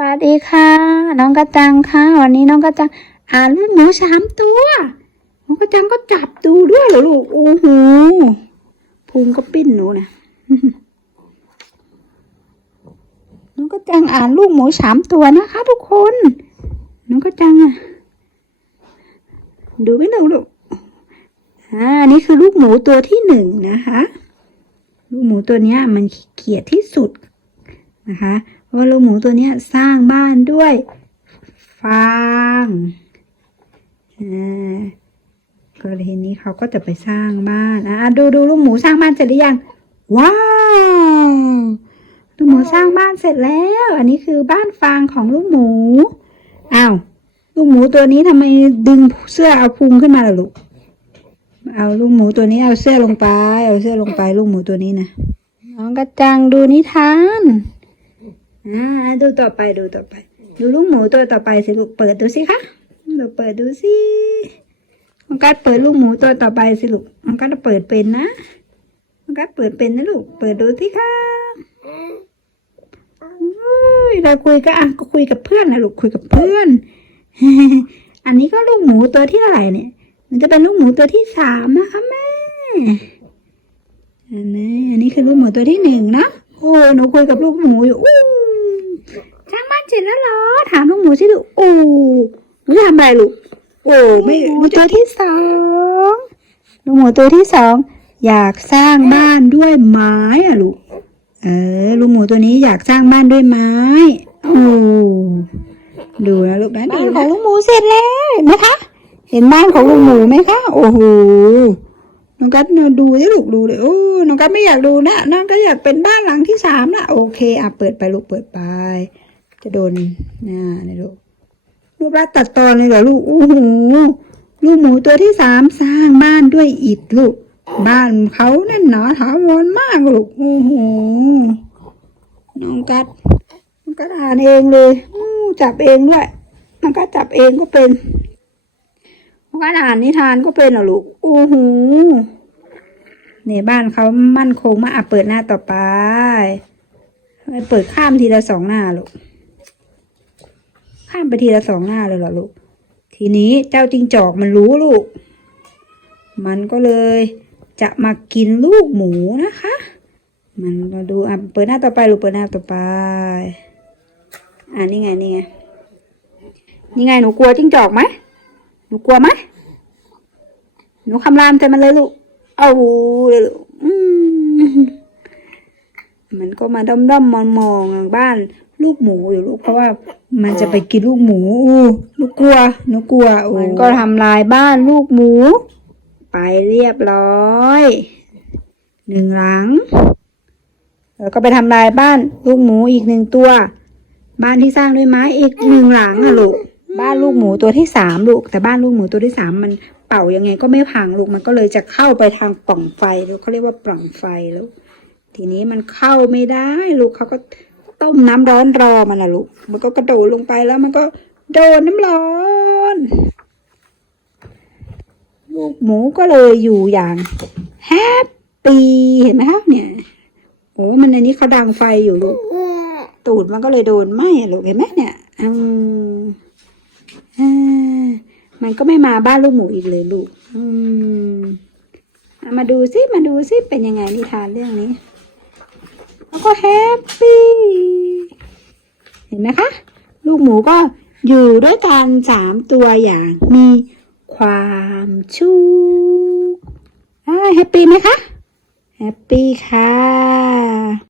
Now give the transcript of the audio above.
วัสดีค่ะ น้องกระจังค่ะ วันนี้น้องกระจังอ่านลูกหมูสามตัว น้องกระจังก็จับดูด้วยเหรอลูกโอ้โหพุงก็ปิ้นหนูนะน้องกระจังอ่านลูกหมูสามตัวนะคะ ทุกคน น้องกระจังอะ ดูไม่ดูลูกอ่านี่คือลูกหมูตัวที่หนึ่งนะคะ ลูกหมูตัวเนี้ย มันขี้เกียจที่สุดนะคะ ว่าลูกหมูตัวนี้สร้างบ้านด้วยฟางอ่าก็เลยทีนี้เขาก็จะไปสร้างบ้านอ่าดูดูลูกหมูสร้างบ้านเสร็จหรือยัง ว้าวลูกหมูสร้างบ้านเสร็จแล้ว อันนี้คือบ้านฟางของลูกหมูอ้าวลูกหมูตัวนี้ทำไมดึงเสื้อเอาพุงขึ้นมาล่ะลูกเอาลูกหมูตัวนี้เอาเสื้อลงไป เอาเสื้อลงไปลูกหมูตัวนี้นะน้องกระจังดูนิทาน อ่าดูต่อไปดูต่อไป ดูลูกหมูตัวต่อไปสิลูกเปิดดูสิคะเราเปิดดูสิน้องกัดเปิดลูกหมูตัวต่อไปสิลูกน้องกัดเปิดเป็นนะน้องกัดเปิดเป็นนะลูก เปิดดูสิคะเฮ้ยเราคุยก็อะก็คุยกับเพื่อนนะลูกคุยกับเพื่อน อันนี้ก็ลูกหมูตัวที่เท่าไหร่เนี่ย มันจะเป็นลูกหมูตัวที่สามนะคะแม่อันนี้อันนี้คือลูกหมูตัวที่หนึ่งนะโอ้หนูคุยกับลูกหมูอยู่อู้ สร็จแล้วเหรอ ถามลูกหมูสิลูกโอ้หนูจะทำอะไรลูกโอ้ไม่หมูตัวที่สองลูกหมูตัวที่สองอยากสร้างบ้านด้วยไม้อะลูกเออลูกหมูตัวนี้อยากสร้างบ้านด้วยไม้โอ้ดูนะลูกนะบ้านของลูกหมูเสร็จแล้วเห็นไหมคะ เห็นบ้านของลุงหมูไหมคะ โอ้โหน้องกัดดูสิลูกดูเลยโอ้น้องกัดไม่อยากดูนะน้องก็อยากเป็นบ้านหลังที่สามนะโอเคอะเปิดไปลูกเปิดไป จะโดนน่าเนี่ลูกรูปร่าตัดตอนเลยเหรอลูกโอ้โหลูกหมูตัวที่สามสร้างบ้านด้วยอิฐลูก บ้านเขาแน่นหนาถาวรมากลูกโอ้โหน้องกัดน้องกัดอ่านเองเลยอู้จับเองด้วยน้องกัดจับเองก็เป็นว่าอ่านนิทานก็เป็นเหรอลูกโอ้โหเนี่ยบ้านเขามั่นคงมากอะเปิดหน้าต่อไปไปเปิดข้ามทีละสองหน้าลูก ข้ามไปทีละสองหน้าเลยเหรอลูก ทีนี้เจ้าจิงจอกมันรู้ลูก มันก็เลย จะมากินลูกหมูนะคะ มันมาดูอะเปิดหน้าต่อไปลูกเปิดหน้าต่อไป อ่านี่ไงนี่ไงนี่ไงหนูกลัวจิ้งจอกไหมหนูกลัวไหมหนูคำรามใจมันเลยลูกเอาเลยลูกมันก็มาด้อมด้อมมองมองๆบ้าน ลูกหมูอยู่ลูกเพราะว่ามันจะไปกินลูกหมูอู้หนูกลัวหนูกลัวมันก็ทำลายบ้านลูกหมู ไปเรียบร้อยหนึ่งหลัง แล้วก็ไปทำลายบ้านลูกหมูอีกหนึ่งตัว บ้านที่สร้างด้วยไม้อีกหนึ่งหลังอะลูกบ้านลูกหมูตัวที่สามลูก แต่บ้านลูกหมูตัวที่สามมันเป่ายังไงก็ไม่พังลูกมันก็เลยจะเข้าไปทางปล่องไฟลูกเขาเรียกว่าปล่องไฟแล้ว ทีนี้มันเข้าไม่ได้ลูกเขาก็ ต้มน้ำร้อนรอมันนะลูก มันก็กระโดดลงไปแล้วมันก็โดนน้ำร้อนลูกหมูก็เลยอยู่อย่างแฮปปี้เห็นไหมครับเนี่ยโอ้มันในนี้เขาดังไฟอยู่ลูก ตูดมันก็เลยโดนไหมลูกเห็นไหมเนี่ยอืมอ่ามันก็ไม่มาบ้านลูกหมูอีกเลยลูก อืมามาดูซิมาดูซิเป็นยังไงนิทานเรื่องนี้ ก็แฮปปี้เห็นไหมคะ ลูกหมูก็อยู่ด้วยกันสามตัวอย่างมีความชุกอ่มแฮปปี้ไหมคะ แฮปปี้ค่ะ